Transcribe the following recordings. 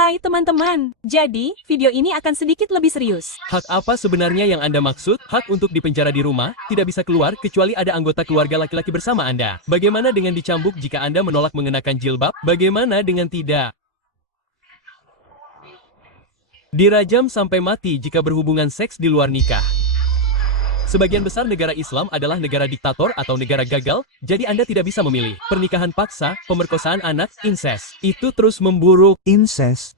Hai teman-teman, jadi video ini akan sedikit lebih serius. Hak apa sebenarnya yang Anda maksud? Hak untuk dipenjara di rumah, tidak bisa keluar kecuali ada anggota keluarga laki-laki bersama Anda. Bagaimana dengan dicambuk jika Anda menolak mengenakan jilbab? Bagaimana dengan tidak dirajam sampai mati jika berhubungan seks di luar nikah? Sebagian besar negara Islam adalah negara diktator atau negara gagal, jadi Anda tidak bisa memilih. Pernikahan paksa, pemerkosaan anak, incest, itu terus memburuk. Incest?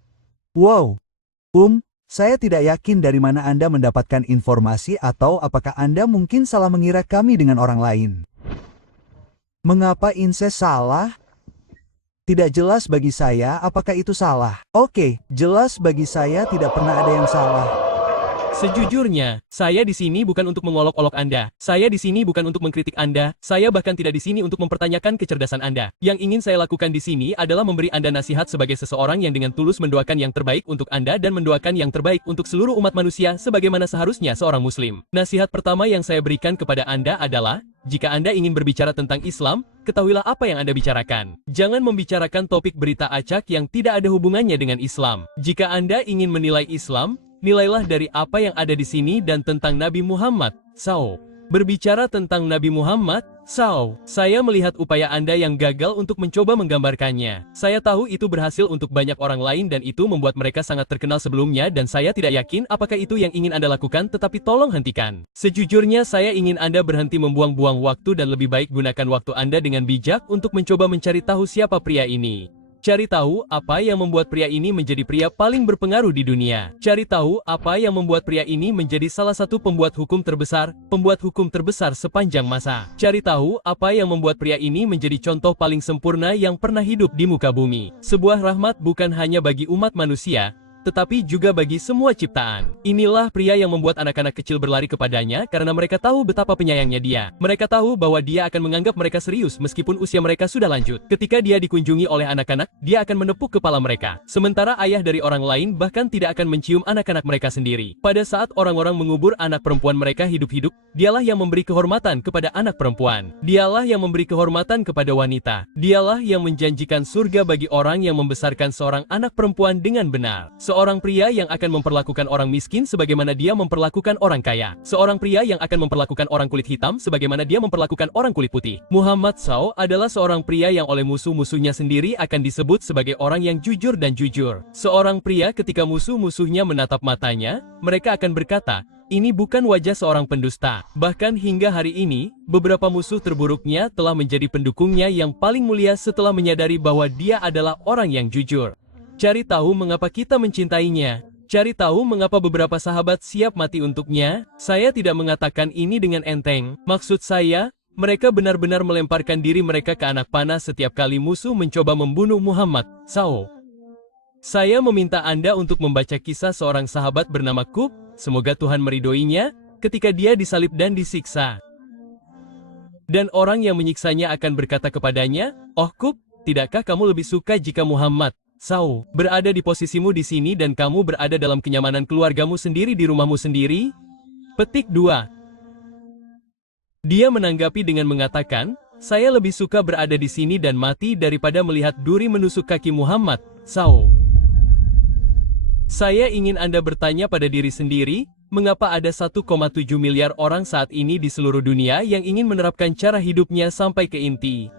Wow. Saya tidak yakin dari mana Anda mendapatkan informasi atau apakah Anda mungkin salah mengira kami dengan orang lain. Mengapa incest salah? Tidak jelas bagi saya apakah itu salah. Oke, jelas bagi saya tidak pernah ada yang salah. Sejujurnya, saya di sini bukan untuk mengolok-olok Anda. Saya di sini bukan untuk mengkritik Anda. Saya bahkan tidak di sini untuk mempertanyakan kecerdasan Anda. Yang ingin saya lakukan di sini adalah memberi Anda nasihat sebagai seseorang yang dengan tulus mendoakan yang terbaik untuk Anda dan mendoakan yang terbaik untuk seluruh umat manusia sebagaimana seharusnya seorang Muslim. Nasihat pertama yang saya berikan kepada Anda adalah, jika Anda ingin berbicara tentang Islam, ketahuilah apa yang Anda bicarakan. Jangan membicarakan topik berita acak yang tidak ada hubungannya dengan Islam. Jika Anda ingin menilai Islam, nilailah dari apa yang ada di sini dan tentang Nabi Muhammad SAW. Berbicara tentang Nabi Muhammad SAW, saya melihat upaya Anda yang gagal untuk mencoba menggambarkannya. Saya tahu itu berhasil untuk banyak orang lain dan itu membuat mereka sangat terkenal sebelumnya dan saya tidak yakin apakah itu yang ingin Anda lakukan, tetapi tolong hentikan. Sejujurnya saya ingin Anda berhenti membuang-buang waktu dan lebih baik gunakan waktu Anda dengan bijak untuk mencoba mencari tahu siapa pria ini. Cari tahu apa yang membuat pria ini menjadi pria paling berpengaruh di dunia. Cari tahu apa yang membuat pria ini menjadi salah satu pembuat hukum terbesar sepanjang masa. Cari tahu apa yang membuat pria ini menjadi contoh paling sempurna yang pernah hidup di muka bumi. Sebuah rahmat bukan hanya bagi umat manusia, tetapi juga bagi semua ciptaan. Inilah pria yang membuat anak-anak kecil berlari kepadanya karena mereka tahu betapa penyayangnya dia. Mereka tahu bahwa dia akan menganggap mereka serius meskipun usia mereka sudah lanjut. Ketika dia dikunjungi oleh anak-anak, dia akan menepuk kepala mereka. Sementara ayah dari orang lain bahkan tidak akan mencium anak-anak mereka sendiri. Pada saat orang-orang mengubur anak perempuan mereka hidup-hidup, dialah yang memberi kehormatan kepada anak perempuan. Dialah yang memberi kehormatan kepada wanita. Dialah yang menjanjikan surga bagi orang yang membesarkan seorang anak perempuan dengan benar. Seorang pria yang akan memperlakukan orang miskin sebagaimana dia memperlakukan orang kaya. Seorang pria yang akan memperlakukan orang kulit hitam sebagaimana dia memperlakukan orang kulit putih. Muhammad SAW adalah seorang pria yang oleh musuh-musuhnya sendiri akan disebut sebagai orang yang jujur dan jujur. Seorang pria ketika musuh-musuhnya menatap matanya, mereka akan berkata, ini bukan wajah seorang pendusta. Bahkan hingga hari ini, beberapa musuh terburuknya telah menjadi pendukungnya yang paling mulia setelah menyadari bahwa dia adalah orang yang jujur. Cari tahu mengapa kita mencintainya. Cari tahu mengapa beberapa sahabat siap mati untuknya. Saya tidak mengatakan ini dengan enteng. Maksud saya, mereka benar-benar melemparkan diri mereka ke anak panah setiap kali musuh mencoba membunuh Muhammad SAW. Saya meminta Anda untuk membaca kisah seorang sahabat bernama Kub, semoga Tuhan meridhoinya, ketika dia disalib dan disiksa. Dan orang yang menyiksanya akan berkata kepadanya, "Oh Kub, tidakkah kamu lebih suka jika Muhammad SAW berada di posisimu di sini dan kamu berada dalam kenyamanan keluargamu sendiri di rumahmu sendiri?" Petik 2. Dia menanggapi dengan mengatakan, "Saya lebih suka berada di sini dan mati daripada melihat duri menusuk kaki Muhammad SAW." Saya ingin Anda bertanya pada diri sendiri, mengapa ada 1,7 miliar orang saat ini di seluruh dunia yang ingin menerapkan cara hidupnya sampai ke inti?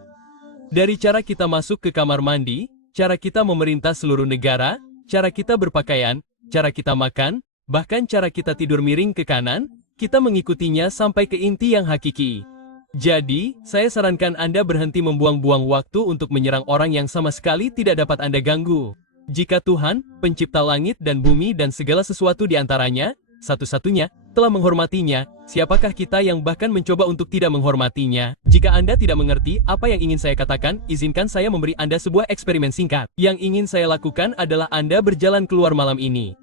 Dari cara kita masuk ke kamar mandi, cara kita memerintah seluruh negara, cara kita berpakaian, cara kita makan, bahkan cara kita tidur miring ke kanan, kita mengikutinya sampai ke inti yang hakiki. Jadi, saya sarankan Anda berhenti membuang-buang waktu untuk menyerang orang yang sama sekali tidak dapat Anda ganggu. Jika Tuhan, pencipta langit dan bumi dan segala sesuatu di antaranya, satu-satunya, telah menghormatinya, siapakah kita yang bahkan mencoba untuk tidak menghormatinya? Jika Anda tidak mengerti apa yang ingin saya katakan, izinkan saya memberi Anda sebuah eksperimen singkat. Yang ingin saya lakukan adalah Anda berjalan keluar malam ini.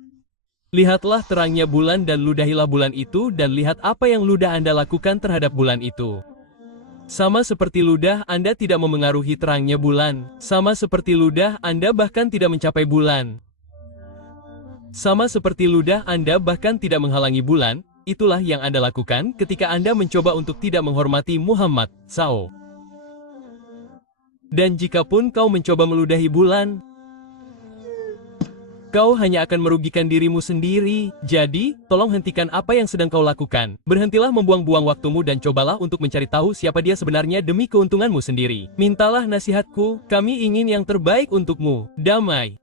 Lihatlah terangnya bulan dan ludahilah bulan itu dan lihat apa yang ludah Anda lakukan terhadap bulan itu. Sama seperti ludah, Anda tidak memengaruhi terangnya bulan. Sama seperti ludah, Anda bahkan tidak mencapai bulan. Sama seperti ludah, Anda bahkan tidak menghalangi bulan. Itulah yang Anda lakukan ketika Anda mencoba untuk tidak menghormati Muhammad SAW. Dan jikapun kau mencoba meludahi bulan, kau hanya akan merugikan dirimu sendiri. Jadi, tolong hentikan apa yang sedang kau lakukan. Berhentilah membuang-buang waktumu dan cobalah untuk mencari tahu siapa dia sebenarnya demi keuntunganmu sendiri. Mintalah nasihatku, kami ingin yang terbaik untukmu. Damai.